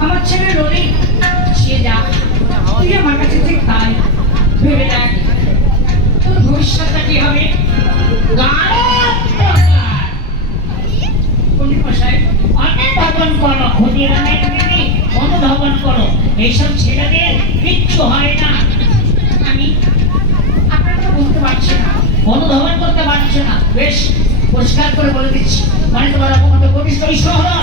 আমার ছেলে রনি সে যা তুই আমার কাছে ঠিক তাই, ভেবে দেখ। তোর ভবিষ্যৎটা কি হবে? হয় আমি আপনারা তো বুঝতে পারছি না। করতে পারছে না। বেশ, পরিষ্কার করে বলে দিচ্ছি। মানে তোমার অপমত করিস তুই শহর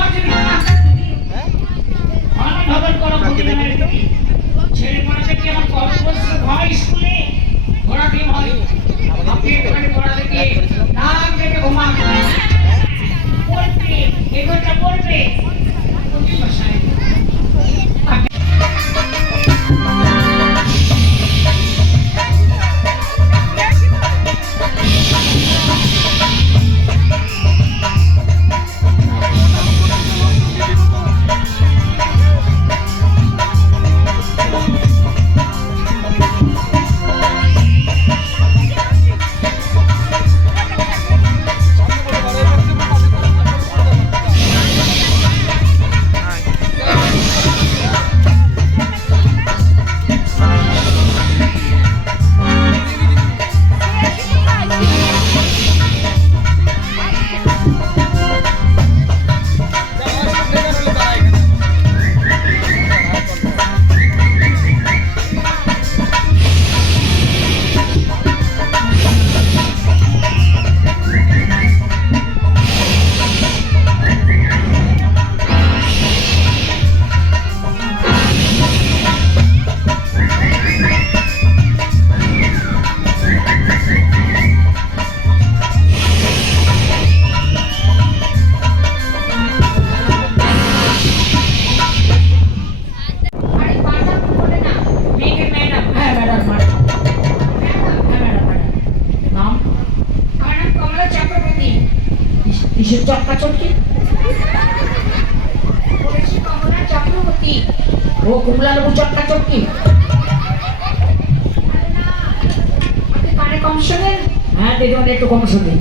কম শোনেন হ্যাঁ দিদিমণি একটু কম শুনি।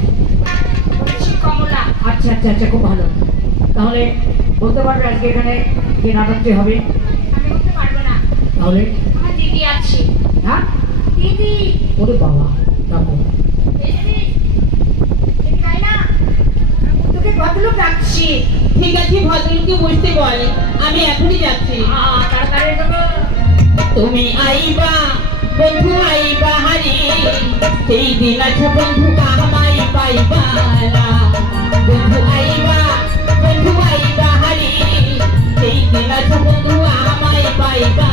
বলেছি কমলা আচ্ছা আচ্ছা আচ্ছা খুব ভালো। তাহলে বলতে পারবে আজকে এখানে কি নাটকটি হবে? আমি বলতে পারব না। তাহলে? আমার দিদি আছে। হ্যাঁ? দিদি! ওরে বাবা ডাকো তোকে ভদ্রলোক ডাকছি। ঠিক আছে ভদ্রলোককে বসতে বল। আমি এখনই যাচ্ছি। তাড়াতাড়ি তুমি আইবা। বন্ধু আইবা হারি সেই দিন আছে বন্ধু কামাই পাইবা বন্ধু আইবা বন্ধু আইবা হারি সেই দিন আছে বন্ধু আমাই পাইবা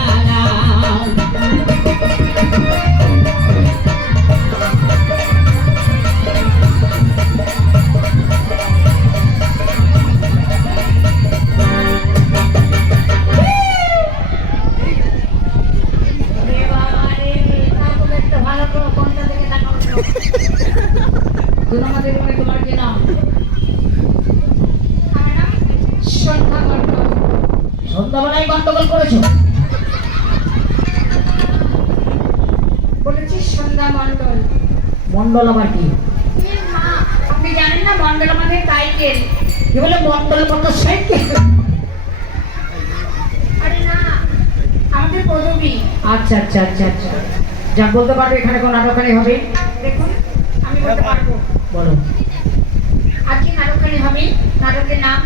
সন্ধ্যাবেলায় গন্ডগোল করেছ? বলেছি সন্ধ্যা মণ্ডল। মন্ডল আবার কি? আপনি জানেন না মণ্ডল আমাদের টাইটেল। কি বলে মন্ডল মোটর সাইকেল? আরে না আমাদের পদবী। আচ্ছা আচ্ছা আচ্ছা আচ্ছা। যা বলতে পারবে এখানে কোন নাটকখানি হবে? দেখুন আমি বলতে পারব। বলো। আজকে নাটকখানি হবে নাটকের নাম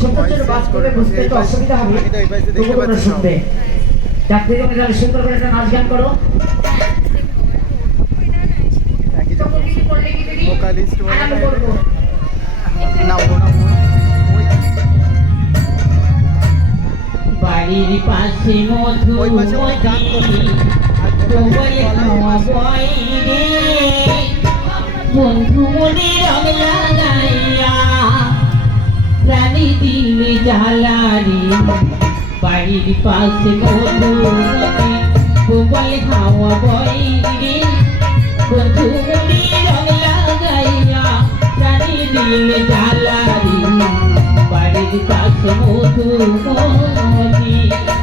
ছোট ছোট বাস করে বুঝতে তো অসুবিধা হবে। তবু তোমরা শুনবে। তাহলে সুন্দর করে একটা নাচ গান করো। না না ওটা ওই বাড়ির পাশে মধু করছে। তোমার খাওয়া। বন্ধু মনে রং লাগাইয়া রানী দিলে জ্বালারি বাড়ির পাশে মধুমতি গোপাল হাওয়া বইরে বন্ধু মনি রং লাগাইয়া রানী দিলে জ্বালারি বাড়ির পাশে মধুমতি ভাদ্র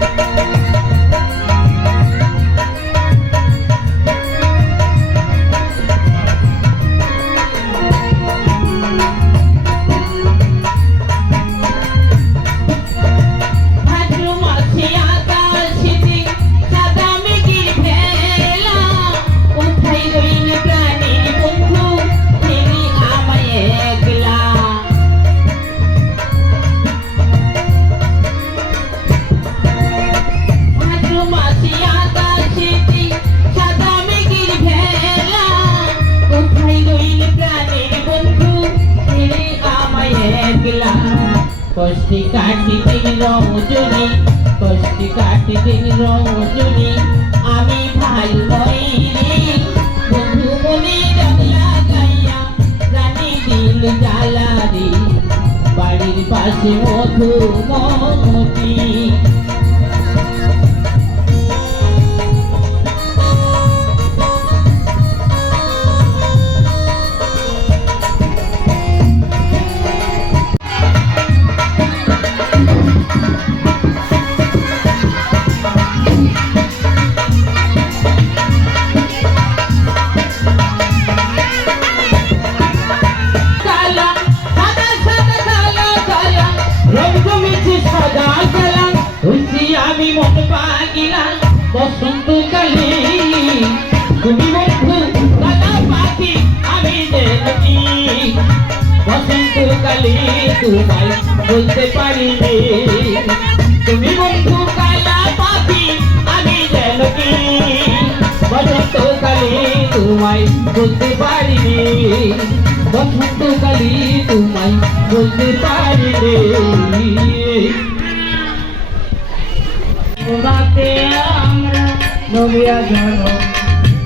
বাড়ির পাশে মধু কালা বলতে পারিনি। তুমি বন্ধু কালা পাখি, আমি দেখি বসন্তকালে তোমায় বলতে পারিনি। বসন্তকালে তোমায় বলতে পারিনি। আমরা নবিয়া জানো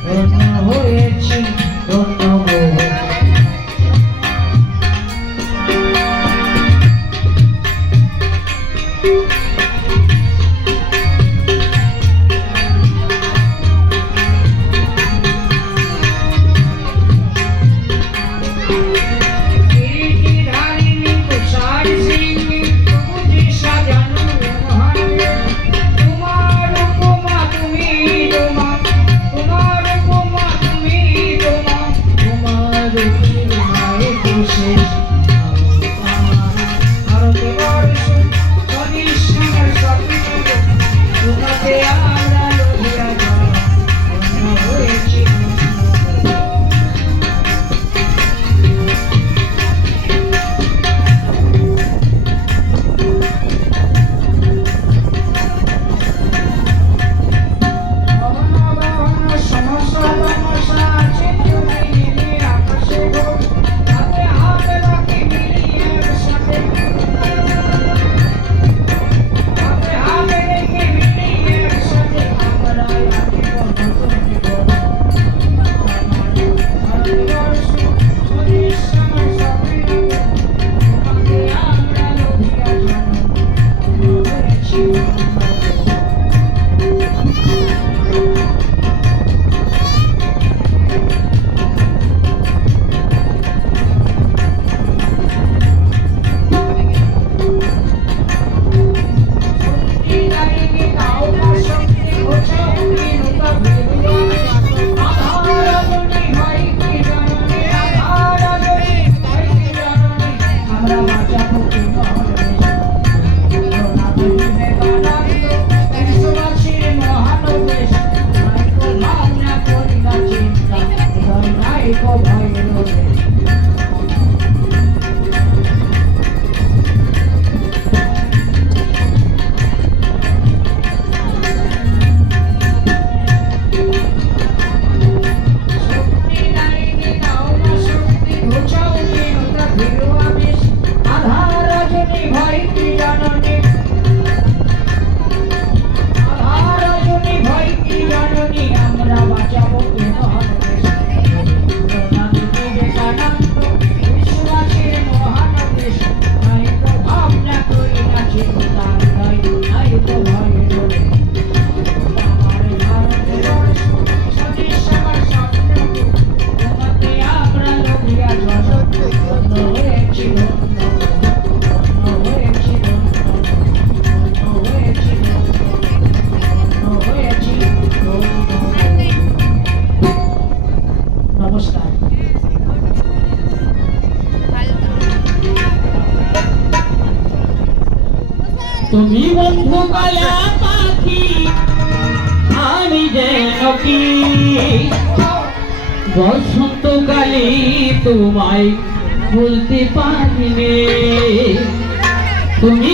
ধন্য আমি যেন কি? বসন্তকালে তোমায় বলতে পারিনি। তুমি